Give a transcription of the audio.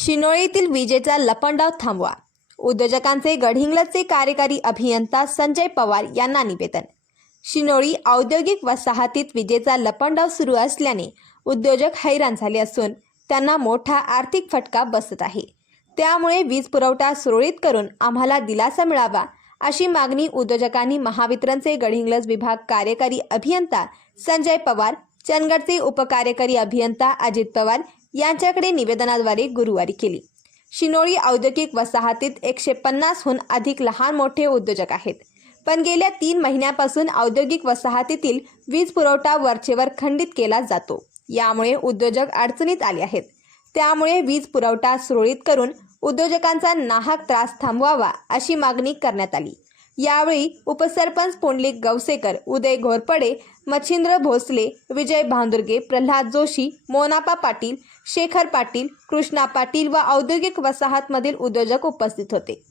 शिनोळीतील विजेचा लपंडाव थांबवा. उद्योजकांचे गडहिंग्लजचे कार्यकारी अभियंता संजय पवार यांना निवेदन. शिनोळी औद्योगिक वसाहतीत विजेचा लपंडाव सुरू असल्याने उद्योजक हैराण झाले असून त्यांना मोठा आर्थिक फटका बसत आहे. त्यामुळे वीज पुरवठा सुरळीत करून आम्हाला दिलासा मिळावा अशी मागणी उद्योजकांनी महावितरणचे गडहिंग्लज विभाग कार्यकारी अभियंता संजय पवार चंदगडचे उपकार्यकारी अभियंता अजित पवार यांच्याकडे निवेदनाद्वारे गुरुवारी केली. शिनोळी औद्योगिक वसाहतीत एकशे पन्नासहून अधिक लहान मोठे उद्योजक आहेत. पण गेल्या तीन महिन्यापासून औद्योगिक वसाहतीतील वीज पुरवठा वरचेवर खंडित केला जातो. यामुळे उद्योजक अडचणीत आले आहेत. त्यामुळे वीज पुरवठा सुरळीत करून उद्योजकांचा नाहक त्रास थांबवावा अशी मागणी करण्यात आली. यावेळी उपसरपंच पुंडलिक गवसेकर उदय घोरपडे मच्छिंद्र भोसले विजय भांदुर्गे प्रल्हाद जोशी मोनापा पाटील शेखर पाटील कृष्णा पाटील व औद्योगिक वसाहतमधील उद्योजक उपस्थित होते.